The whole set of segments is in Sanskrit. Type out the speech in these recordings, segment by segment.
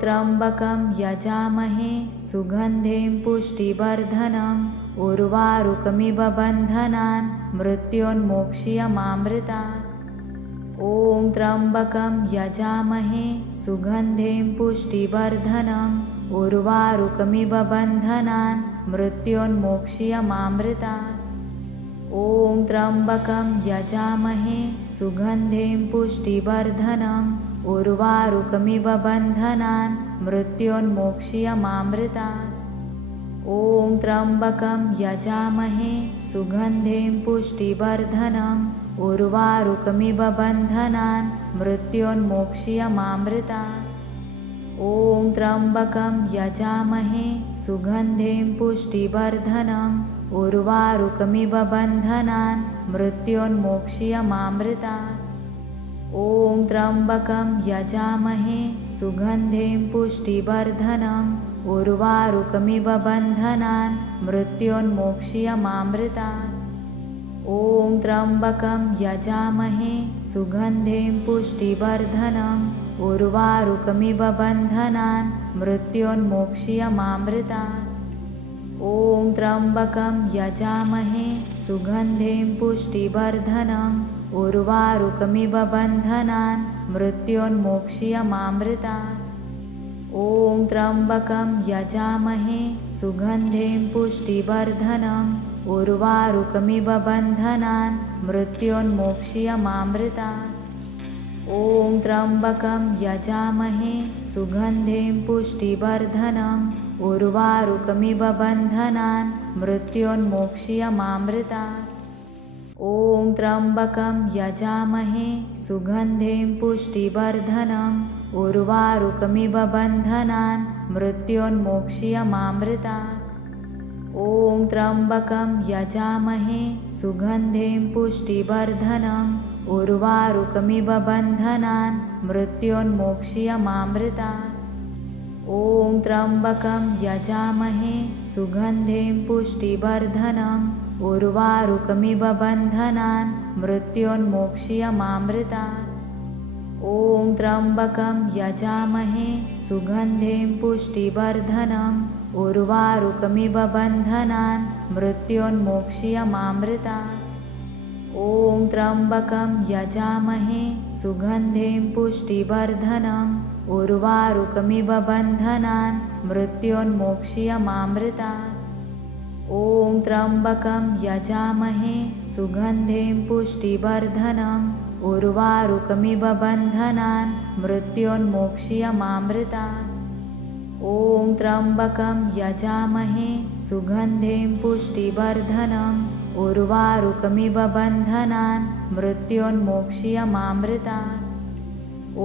त्र्यम्बकं यजामहे सुगन्धिं पुष्टिवर्धनम् उर्वारुकमिव बन्धनान् मृत्योन्मोक्ष्यमामृतात्। ॐ त्र्यम्बकं यजामहे सुगन्धिं पुष्टिवर्धनम् उर्वारुकमिव बन्धनान् मृत्योन्मोक्ष्यमामृतात्। ॐ त्र्यम्बकं यजामहे सुगन्धिं पुष्टिवर्धनम् उर्वारुकमिव बन्धनान् मृत्योन्मोक्ष्यमामृतात्। ॐ त्र्यम्बकं यजामहे सुगन्धिं पुष्टिवर्धनम् उर्वारुकमिव बन्धनान् मृत्योन्मोक्ष्यमामृतात्। ॐ त्र्यम्बकं यजामहे सुगन्धिं पुष्टिवर्धनम् उर्वारुकमिव बन्धनान् मृत्योन्मोक्ष्यमामृतात्। ॐ त्र्यम्बकं यजामहे सुगन्धिं पुष्टिवर्धनम् उर्वारुकमिव बन्धनान् मृत्योन्मोक्ष्यमामृतात्। ॐ त्र्यम्बकं यजामहे सुगन्धिं पुष्टिवर्धनम् उर्वारुकमिव बन्धनान् मृत्योन्मोक्ष्यमामृतात्। ॐ त्र्यम्बकं यजामहे सुगन्धिं पुष्टिवर्धनम् उर्वारुकमिव बन्धनान् मृत्योन्मोक्ष्यमामृतात्। ॐ त्र्यम्बकं यजामहे सुगन्धिं पुष्टिवर्धनम् उर्वारुकमिव बन्धनान् मृत्योन्मोक्ष्यमामृतात्। ॐ त्र्यम्बकं यजामहे सुगन्धिं पुष्टिवर्धनम् उर्वारुकमिव बन्धनान् मृत्योन्मोक्ष्यमामृतात्। ॐ त्र्यम्बकं यजामहे सुगन्धिं पुष्टिवर्धनम् उर्वारुकमिव बन्धनान् मृत्योन्मोक्ष्यमामृतात्। ॐ त्र्यम्बकं यजामहे सुगन्धिं पुष्टिवर्धनम् उर्वारुकमिव बन्धनान् मृत्योन्मोक्ष्यमामृतात्। ॐ त्र्यम्बकं यजामहे सुगन्धिं पुष्टिवर्धनम् उर्वारुकमिव बन्धनान् मृत्योन्मोक्ष्यमामृतात्। ॐ त्र्यम्बकं यजामहे सुगन्धिं पुष्टिवर्धनम् उर्वारुकमिव बन्धनान् मृत्योन्मोक्ष्यमामृतात्। ॐ त्र्यम्बकं यजामहे सुगन्धिं पुष्टिवर्धनम् उर्वारुकमिव बन्धनान् मृत्योन्मोक्ष्यमामृतात्। ॐ त्र्यम्बकं यजामहे सुगन्धिं पुष्टिवर्धनम् उर्वारुकमिव बन्धनान् मृत्योन्मोक्ष्यमामृतात्। ॐ त्र्यम्बकं यजामहे सुगन्धिं पुष्टिवर्धनम् उर्वारुकमिव बन्धनान् मृत्योन्मोक्ष्यमामृतात्। ॐ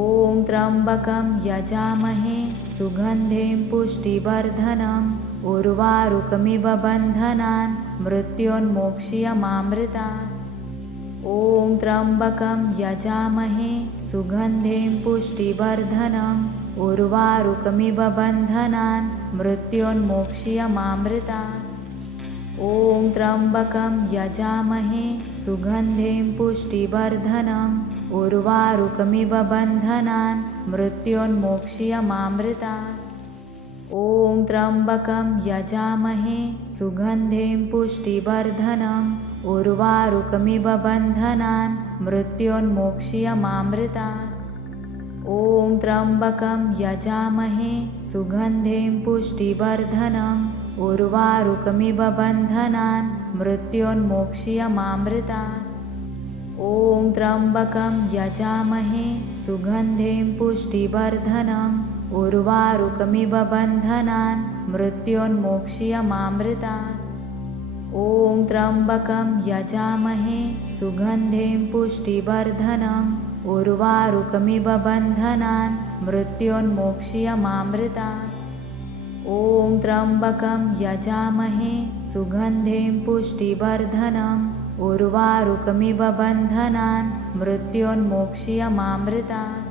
त्र्यम्बकं यजामहे सुगन्धिं पुष्टिवर्धनम् उर्वारुकमिव बन्धनान् मृत्योन्मोक्ष्यमामृतात्। ॐ त्र्यम्बकं यजामहे सुगन्धिं पुष्टिवर्धनम् उर्वारुकमिव बन्धनान् मृत्योन्मोक्ष्यमामृतात्। ॐ त्र्यम्बकं यजामहे सुगन्धिं पुष्टिवर्धनम् उर्वारुकमिव बन्धनान् मृत्योन्मोक्ष्यमामृतात्। ॐ त्र्यम्बकं यजामहे सुगन्धिं पुष्टिवर्धनम् उर्वारुकमिव बन्धनान् मृत्योन्मोक्ष्यमामृतात्। ॐ त्र्यम्बकं यजामहे सुगन्धिं पुष्टिवर्धनम् उर्वारुकमिव बन्धनान् मृत्योन्मोक्ष्यमामृतात्। ॐ त्र्यम्बकं यजामहे सुगन्धिं पुष्टिवर्धनम् उर्वारुकमिव बन्धनान् मृत्योन्मोक्ष्यमामृतात्। ॐ त्र्यम्बकं यजामहे सुगन्धिं पुष्टिवर्धनम् उर्वारुकमिव बन्धनान् मृत्योन्मोक्ष्यमामृतात्। ॐ त्र्यम्बकं यजामहे सुगन्धिं पुष्टिवर्धनम् उर्वारुकमिव बन्धनान् मृत्योन्मोक्ष्यमामृतात्।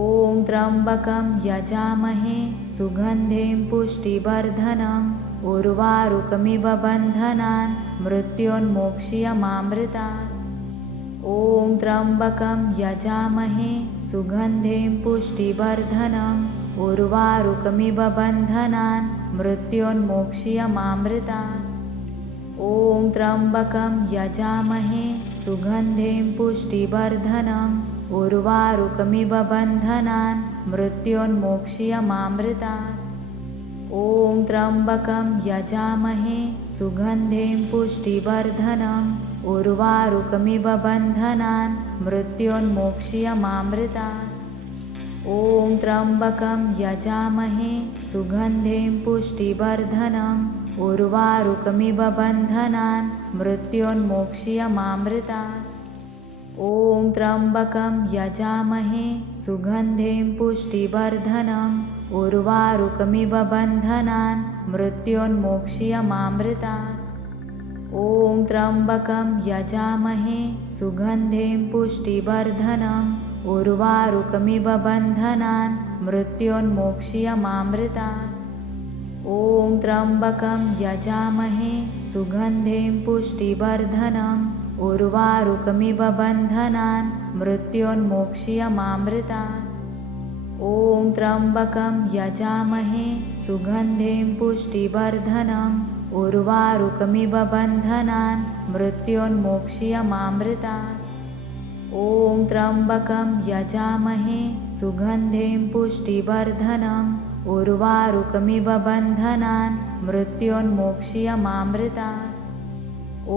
ॐ त्र्यम्बकं यजामहे सुगन्धिं पुष्टिवर्धनम् उर्वारुकमिव बन्धनान् मृत्योन्मोक्ष्यमामृतात्। ॐ त्र्यम्बकं यजामहे सुगन्धिं पुष्टिवर्धनम् उर्वारुकमिव बन्धनान् मृत्योन्मोक्ष्यमामृतात्। ॐ त्र्यम्बकं यजामहे सुगन्धिं पुष्टिवर्धनम् उर्वारुकमिव बन्धनान् मृत्योन्मोक्ष्यमामृतात्। ॐ त्र्यम्बकं यजामहे सुगन्धिं पुष्टिवर्धनम् उर्वारुकमिव बन्धनान् मृत्योन्मोक्ष्यमामृतात्। ॐ त्र्यम्बकं यजामहे सुगन्धिं पुष्टिवर्धनम् उर्वारुकमिव बन्धनान् मृत्योन्मोक्ष्यमामृतात्। ॐ त्र्यम्बकं यजामहे सुगन्धिं पुष्टिवर्धनम् उर्वारुकमिव बन्धनान् मृत्योन्मोक्ष्यमामृतात्। ॐ त्र्यम्बकं यजामहे सुगन्धिं पुष्टिवर्धनम् उर्वारुकमिव बन्धनान् मृत्योन्मोक्ष्यमामृतात्। ॐ त्र्यम्बकं यजामहे सुगन्धिं पुष्टिवर्धनम् उर्वारुकमिव बन्धनान् मृत्योन्मोक्ष्यमामृतात्। ॐ त्र्यम्बकं यजामहे सुगन्धिं पुष्टिवर्धनम् उर्वारुकमिव बन्धनान् मृत्योन्मोक्ष्यमामृतात्। ॐ त्र्यम्बकं यजामहे सुगन्धिं पुष्टिवर्धनम् उर्वारुकमिव बन्धनान् मृत्योन्मोक्ष्यमामृतात्। ॐ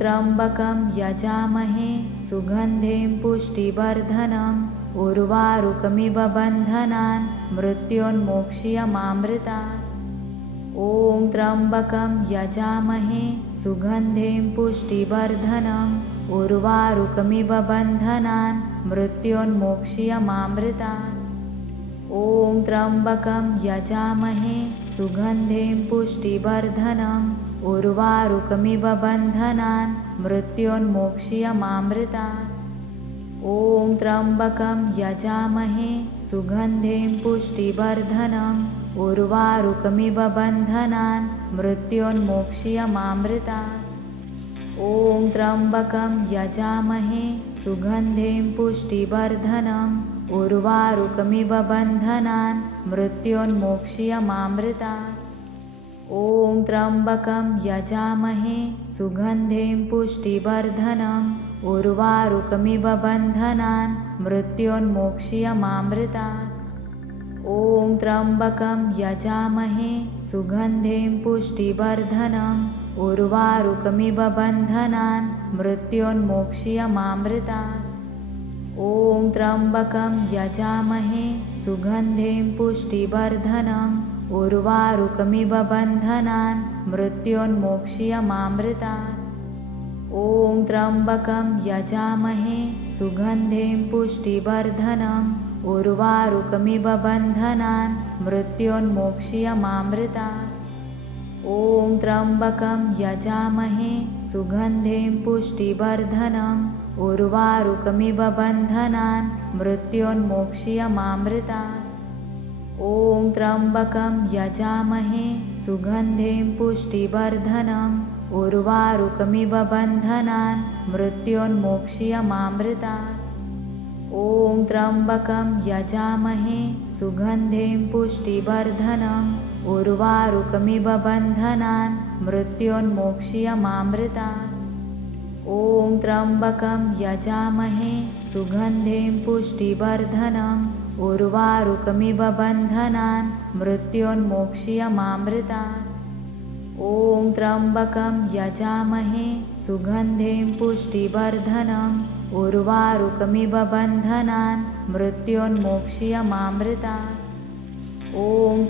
त्र्यम्बकं यजामहे सुगन्धिं पुष्टिवर्धनम् उर्वारुकमिव बन्धनान् मृत्योन्मोक्ष्यमामृतात्। ॐ त्र्यम्बकं यजामहे सुगन्धिं पुष्टिवर्धनम् उर्वारुकमिव बन्धनान् मृत्योन्मोक्ष्यमामृतात्। ॐ त्र्यम्बकं यजामहे सुगन्धिं पुष्टिवर्धनम् उर्वारुकमिव बन्धनान् मृत्योन्मोक्ष्यमामृतात्। ॐ त्र्यम्बकं यजामहे सुगन्धिं पुष्टिवर्धनम् उर्वारुकमिव बन्धनान् मृत्योन्मोक्ष्यमामृतात्। ॐ त्र्यम्बकं यजामहे सुगन्धिं पुष्टिवर्धनम् उर्वारुकमिव बन्धनान् मृत्योन्मोक्ष्यमामृतात्। ॐ त्र्यम्बकं यजामहे सुगन्धिं पुष्टिवर्धनम् उर्वारुकमिव बन्धनान् मृत्योन्मोक्ष्यमामृतात्। ॐ त्र्यम्बकं यजामहे सुगन्धिं पुष्टिवर्धनम् उर्वारुकमिव बन्धनान् मृत्योन्मोक्ष्यमामृतात्। ॐ त्र्यम्बकं यजामहे सुगन्धिं पुष्टिवर्धनम् उर्वारुकमिव बन्धनान् मृत्योन्मोक्ष्यमामृतात्। ॐ त्र्यम्बकं यजामहे सुगन्धिं पुष्टिवर्धनम् उर्वारुकमिव बन्धनान् मृत्योन्मोक्ष्यमामृतात्। ॐ त्र्यम्बकं यजामहे सुगन्धिं पुष्टिवर्धनम् उर्वारुकमिव बन्धनान् मृत्योन्मोक्ष्यमामृतात्। ॐ त्र्यम्बकं यजामहे सुगन्धिं पुष्टिवर्धनम् उर्वारुकमिव बन्धनान् मृत्योन्मोक्ष्यमामृतात्। ॐ त्र्यम्बकं यजामहे सुगन्धिं पुष्टिवर्धनम् उर्वारुकमिव बन्धनान् मृत्योन्मोक्ष्यमामृतात्। ॐ त्र्यम्बकं यजामहे सुगन्धिं पुष्टिवर्धनम् उर्वारुकमिव बन्धनान् मृत्योन्मोक्ष्यमामृतात्। ॐ त्र्यम्बकं यजामहे सुगन्धिं पुष्टिवर्धनम् उर्वारुकमिव बन्धनान् मृत्योन्मोक्ष्यमामृतात्। ॐ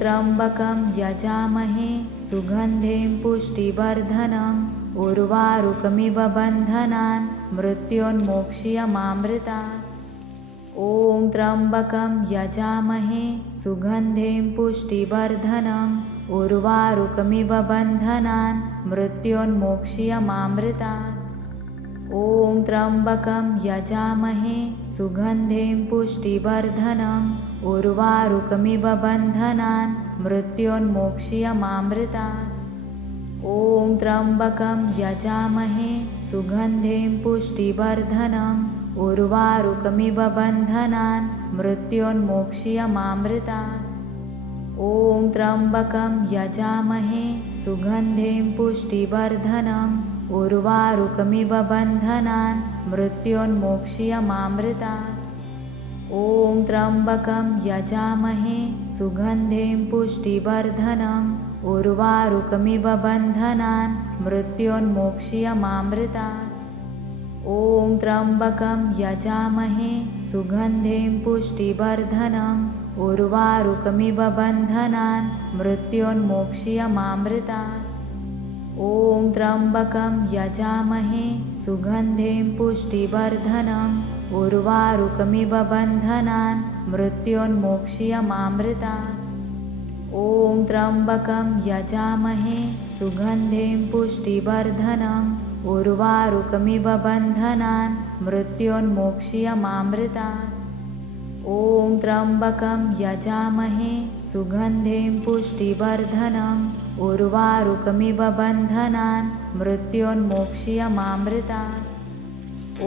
त्र्यम्बकं यजामहे सुगन्धिं पुष्टिवर्धनम् उर्वारुकमिव बन्धनान् मृत्योन्मोक्ष्यमामृतात्। ॐ त्र्यम्बकं यजामहे सुगन्धिं पुष्टिवर्धनम् उर्वारुकमिव बन्धनान् मृत्योन्मोक्ष्यमामृतात्। ॐ त्र्यम्बकं यजामहे सुगन्धिं पुष्टिवर्धनम् उर्वारुकमिव बन्धनान् मृत्योन्मोक्ष्यमामृतात्। ॐ त्र्यम्बकं यजामहे सुगन्धिं पुष्टिवर्धनम् उर्वारुकमिव बन्धनान् मृत्योन्मोक्ष्यमामृतात्। ॐ त्र्यम्बकं यजामहे सुगन्धिं पुष्टिवर्धनम् उर्वारुकमिव बन्धनान् मृत्योन्मोक्ष्यमामृतात्। ॐ त्र्यम्बकं यजामहे सुगन्धिं पुष्टिवर्धनम् उर्वारुकमिव बन्धनान् मृत्योन्मोक्ष्यमामृतात्। ॐ त्र्यम्बकं यजामहे सुगन्धिं पुष्टिवर्धनम् उर्वारुकमिव बन्धनान् मृत्योन्मोक्ष्यमामृतात्। ॐ त्र्यम्बकं यजामहे सुगन्धिं पुष्टिवर्धनम् उर्वारुकमिव बन्धनान् मृत्योन्मोक्ष्यमामृतात्। ॐ त्र्यम्बकं यजामहे सुगन्धिं पुष्टिवर्धनम् उर्वारुकमिव बन्धनान् मृत्योन्मोक्ष्यमामृतात्। ॐ त्र्यम्बकं यजामहे सुगन्धिं पुष्टिवर्धनम् उर्वारुकमिव बन्धनान् मृत्योन्मोक्ष्यमामृतात्। ॐ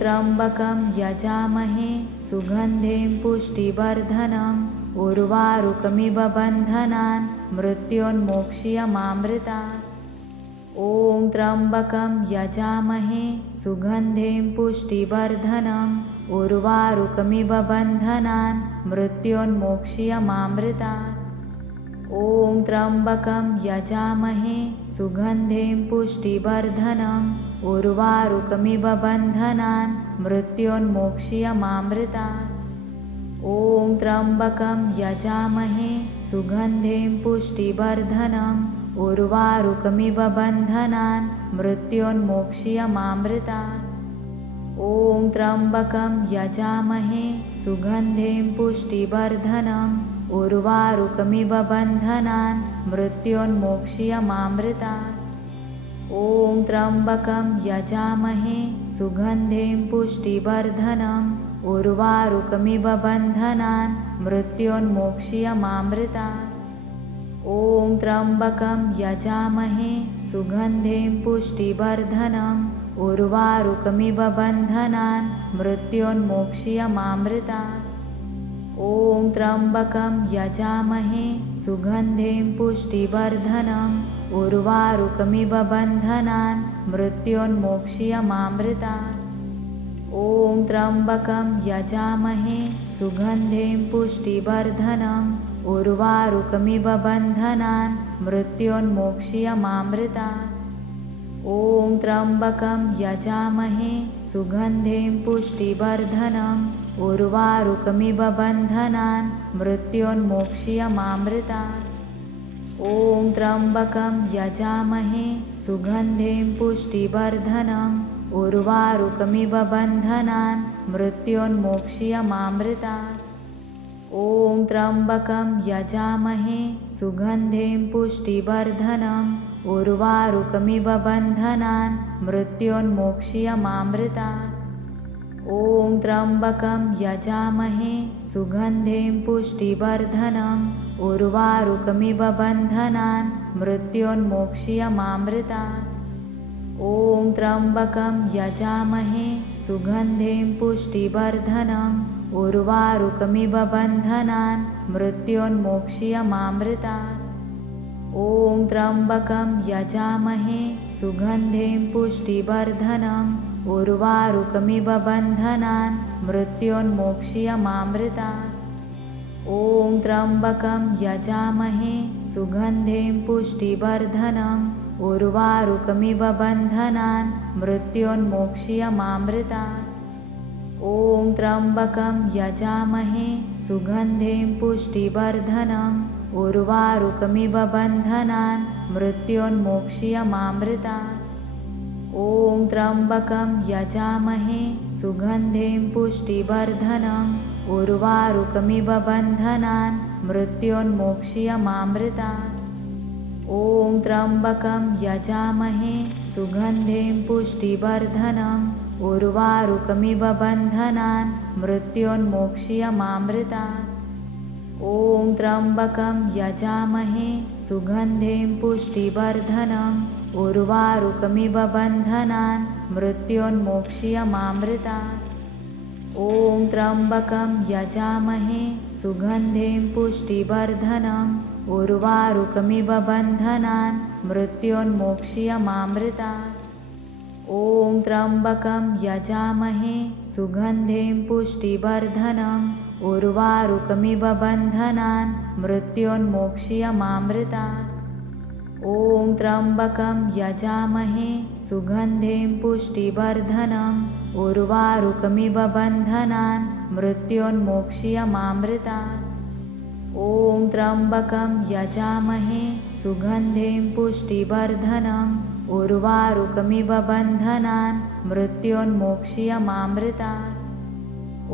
त्र्यम्बकं यजामहे सुगन्धिं पुष्टिवर्धनम् उर्वारुकमिव बन्धनान् मृत्योन्मोक्ष्यमामृतात्। ॐ त्र्यम्बकं यजामहे सुगन्धिं पुष्टिवर्धनम् उर्वारुकमिव बन्धनान् मृत्योन्मोक्ष्यमामृतात्। ॐ त्र्यम्बकं यजामहे सुगन्धिं पुष्टिवर्धनम् उर्वारुकमिव बन्धनान् मृत्योन्मोक्ष्यमामृतात्। ॐ त्र्यम्बकं यजामहे सुगन्धिं पुष्टिवर्धनम् उर्वारुकमिव बन्धनान् मृत्योन्मोक्ष्यमामृतात्। ॐ त्र्यम्बकं यजामहे सुगन्धिं पुष्टिवर्धनम् उर्वारुकमिव बन्धनान् मृत्योन्मोक्ष्यमामृतात्। ॐ त्र्यम्बकं यजामहे सुगन्धिं पुष्टिवर्धनम् उर्वारुकमिव बन्धनान् मृत्योन्मोक्ष्यमामृतात्। ॐ त्र्यम्बकं यजामहे सुगन्धिं पुष्टिवर्धनम् उर्वारुकमिव बन्धनान् मृत्योन्मोक्ष्यमामृतात्। ॐ त्र्यम्बकं यजामहे सुगन्धिं पुष्टिवर्धनम् उर्वारुकमिव बन्धनान् मृत्योन्मोक्ष्यमामृतात्। ॐ त्र्यम्बकं यजामहे सुगन्धिं पुष्टिवर्धनम् उर्वारुकमिव बन्धनान् मृत्योन्मोक्ष्यमामृतात्। ॐ त्र्यम्बकं यजामहे सुगन्धिं पुष्टिवर्धनम् उर्वारुकमिव बन्धनान् मृत्योन्मोक्ष्यमामृतात्। ॐ त्र्यम्बकं यजामहे सुगन्धिं पुष्टिवर्धनम् उर्वारुकमिव बन्धनान् मृत्योन्मोक्ष्यमामृतात्। ॐ त्र्यम्बकं यजामहे सुगन्धिं पुष्टिवर्धनम् उर्वारुकमिव बन्धनान् मृत्योन्मोक्ष्यमामृतात्। ॐ त्र्यम्बकं यजामहे सुगन्धिं पुष्टिवर्धनम् उर्वारुकमिव बन्धनान् मृत्योन्मोक्ष्यमामृतात्। ॐ त्र्यम्बकं यजामहे सुगन्धिं पुष्टिवर्धनम् उर्वारुकमिव बन्धनान् मृत्योन्मोक्ष्यमामृतात्। ॐ त्र्यम्बकं यजामहे सुगन्धिं पुष्टिवर्धनम् उर्वारुकमिव बन्धनान् मृत्योन्मोक्ष्यमामृतात्। ॐ त्र्यम्बकं यजामहे सुगन्धिं पुष्टिवर्धनम् उर्वारुकमिव बन्धनान् मृत्योन्मोक्ष्यमामृतात्। ॐ त्र्यम्बकं यजामहे सुगन्धिं पुष्टिवर्धनम् उर्वारुकमिव बन्धनान् मृत्योन्मोक्ष्यमामृतात्। ॐ त्र्यम्बकं यजामहे सुगन्धिं पुष्टिवर्धनम् उर्वारुकमिव बन्धनान् मृत्योन्मोक्ष्यमामृतात्। ॐ त्र्यम्बकं यजामहे सुगन्धिं पुष्टिवर्धनम् उर्वारुकमिव बन्धनान् मृत्योन्मोक्ष्यमामृतात्। ॐ त्र्यम्बकं यजामहे सुगन्धिं पुष्टिवर्धनम् उर्वारुकमिव बन्धनान् मृत्योन्मोक्ष्यमामृतात्। ॐ त्र्यम्बकं यजामहे सुगन्धिं पुष्टिवर्धनम् उर्वारुकमिव बन्धनान् मृत्योन्मोक्ष्यमामृतात्। ॐ त्र्यम्बकं यजामहे सुगन्धिं पुष्टिवर्धनम् उर्वारुकमिव बन्धनान् मृत्योन्मोक्ष्यमामृतात्। ॐ त्र्यम्बकं यजामहे सुगन्धिं पुष्टिवर्धनम् उर्वारुकमिव बन्धनान् मृत्योन्मोक्ष्यमामृतात्। ॐ त्र्यम्बकं यजामहे सुगन्धिं पुष्टिवर्धनम् उर्वारुकमिव बन्धनान् मृत्योन्मोक्ष्यमामृतात्।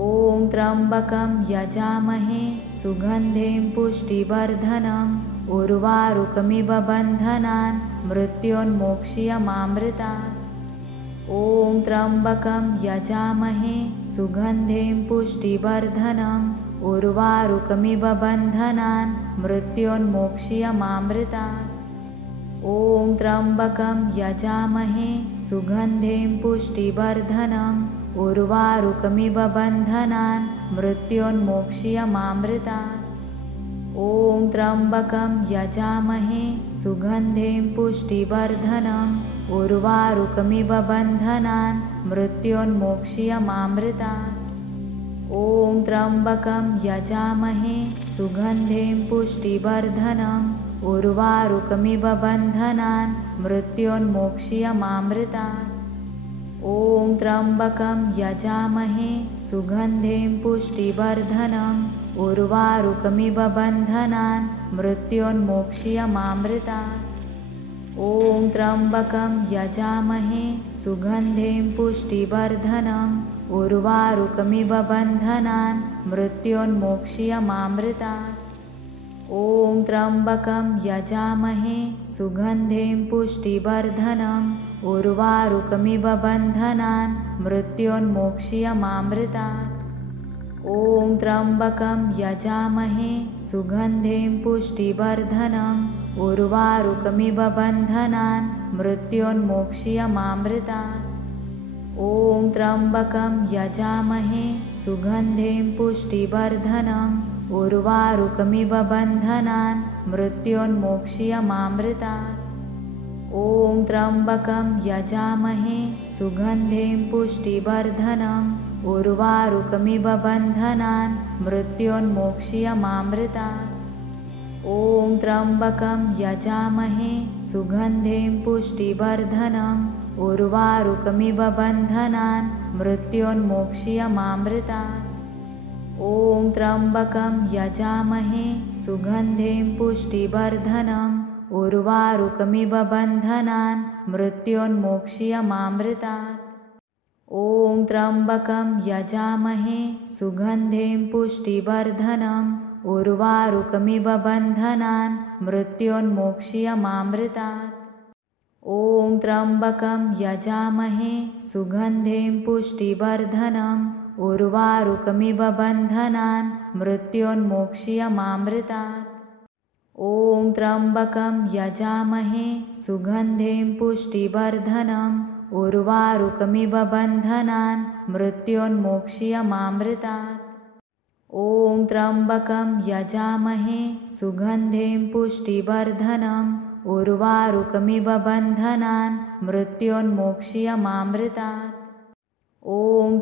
ॐ त्र्यम्बकं यजामहे सुगन्धिं पुष्टिवर्धनम् उर्वारुकमिव बन्धनान् मृत्योन्मोक्ष्यमामृतात्। ॐ त्र्यम्बकं यजामहे सुगन्धिं पुष्टिवर्धनम् उर्वारुकमिव बन्धनान् मृत्योन्मोक्ष्यमामृतात्। ॐ त्र्यम्बकं यजामहे सुगन्धिं पुष्टिवर्धनम् उर्वारुकमिव बन्धनान् मृत्योन्मोक्ष्यमामृतात्। ॐ त्र्यम्बकं यजामहे सुगन्धिं पुष्टिवर्धनम् उर्वारुकमिव बन्धनान् मृत्योन्मोक्ष्यमामृतात्। ॐ त्र्यम्बकं यजामहे सुगन्धिं पुष्टिवर्धनम् उर्वारुकमिव बन्धनान् मृत्योन्मोक्ष्यमामृतात्। ॐ त्र्यम्बकं यजामहे सुगन्धिं पुष्टिवर्धनम् उर्वारुकमिव बन्धनान् मृत्योन्मोक्ष्यमामृतात्। ॐ त्र्यम्बकं यजामहे सुगन्धिं पुष्टिवर्धनम् उर्वारुकमिव बन्धनान् मृत्योन्मोक्ष्यमामृतात्। ॐ त्र्यम्बकं यजामहे सुगन्धिं पुष्टिवर्धनम् उर्वारुकमिव बन्धनान् मृत्योन्मोक्ष्यमामृतात्। ॐ त्र्यम्बकं यजामहे सुगन्धिं पुष्टिवर्धनम् उर्वारुकमिव बन्धनान् मृत्योन्मोक्ष्यमामृतात्। ॐ त्र्यम्बकं यजामहे सुगन्धिं पुष्टिवर्धनम् उर्वारुकमिव बन्धनान् मृत्योन्मोक्ष्यमामृतात्। ॐ त्र्यम्बकं यजामहे सुगन्धिं पुष्टिवर्धनम् उर्वारुकमिव बन्धनान् मृत्योन्मोक्ष्यमामृतात्। ॐ त्र्यम्बकं यजामहे सुगन्धिं पुष्टिवर्धनम् उर्वारुकमिव बन्धनान् मृत्योन्मोक्ष्यमामृतात्। ॐ त्र्यम्बकं यजामहे सुगन्धिं पुष्टिवर्धनम् उर्वारुकमिव बन्धनान् मृत्योन्मोक्ष्यमामृतात्। ॐ त्र्यम्बकं यजामहे सुगन्धिं पुष्टिवर्धनम् उर्वारुकमिव बन्धनान् मृत्योन्मोक्ष्यमामृतात्। ॐ त्र्यम्बकं यजामहे सुगन्धिं पुष्टिवर्धनम् उर्वारुकमिव बन्धनान् मृत्योन्मोक्ष्यमामृतात्। ॐ त्र्यम्बकं यजामहे सुगन्धिं पुष्टिवर्धनम् उर्वारुकमिव बन्धनान् मृत्योन्मोक्ष्यमामृतात्। ॐ त्र्यम्बकं यजामहे सुगन्धिं पुष्टिवर्धनम् उर्वारुकमिव बन्धनान् मृत्योन्मोक्ष्यमामृतात्। ॐ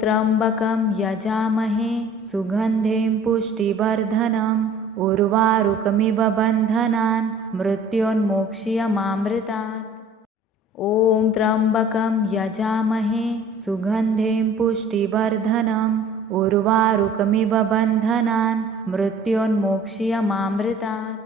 त्र्यम्बकं यजामहे सुगन्धिं पुष्टिवर्धनम् उर्वारुकमिव बन्धनान् मृत्योन्मोक्ष्यमामृतात्। ॐ त्र्यम्बकं यजामहे सुगन्धिं पुष्टिवर्धनम् उर्वारुकमिव बन्धनान् मृत्योन्मोक्ष्यमामृतात्।